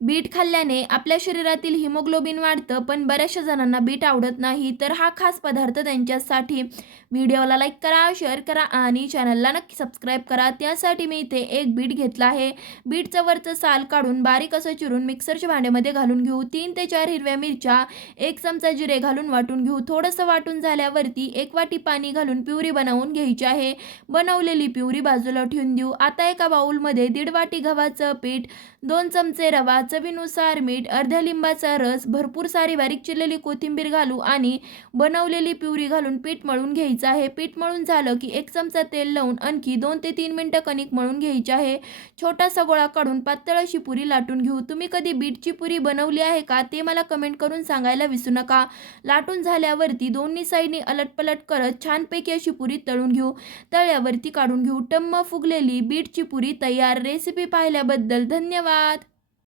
Bit खाल्ल्याने आपल्या शरीरातील हिमोग्लोबिन वाढतं, पण बऱ्याचशा जणांना बीट आवडत नाही. तर हा खास पदार्थ त्यांच्यासाठी. व्हिडिओला लाईक करा, शेअर करा आणि चॅनलला नक्की सबस्क्राईब करा. त्यासाठी मी इथे एक बीट घेतला आहे. बीटचं वरचं साल काढून बारीक असं चिरून मिक्सरच्या भांड्यामध्ये घालून घेऊ. 3 ते 4 हिरव्या मिरच्या, 1 चमचा जिरे घालून वाटून घेऊ. थोडंसं वाटून झाल्यावरती 1 वाटी पाणी घालून प्युरी बनवून घ्यायची आहे. बनवलेली प्युरी बाजूला ठेवून देऊ. आता एका बाउलमध्ये 1.5 वाटी गव्हाचं पीठ, 2 चमचे रवा, चवीनुसार मीठ, अर्ध्या लिंबाचा रस, भरपूर सारी बारीक चिरलेली कोथिंबीर घालू आणि बनवलेली प्युरी घालून पीठ मळून घ्यायचं आहे. पीठ मळून झालं की 1 चमचा तेल लावून आणखी 2 ते 3 मिनिटं कणिक मळून घ्यायची आहे. छोटासा गोळा काढून पातळ अशी पुरी लाटून घेऊ. तुम्ही कधी बीटची पुरी बनवली आहे का ते मला कमेंट करून सांगायला विसरू नका. लाटून झाल्यावरती दोन्ही साईडनी अलटपलट करत छानपैकी अशी पुरी तळून घेऊ. तळ्यावरती काढून घेऊ. टम्म फुगलेली बीटची पुरी तयार. रेसिपी पाहिल्याबद्दल धन्यवाद.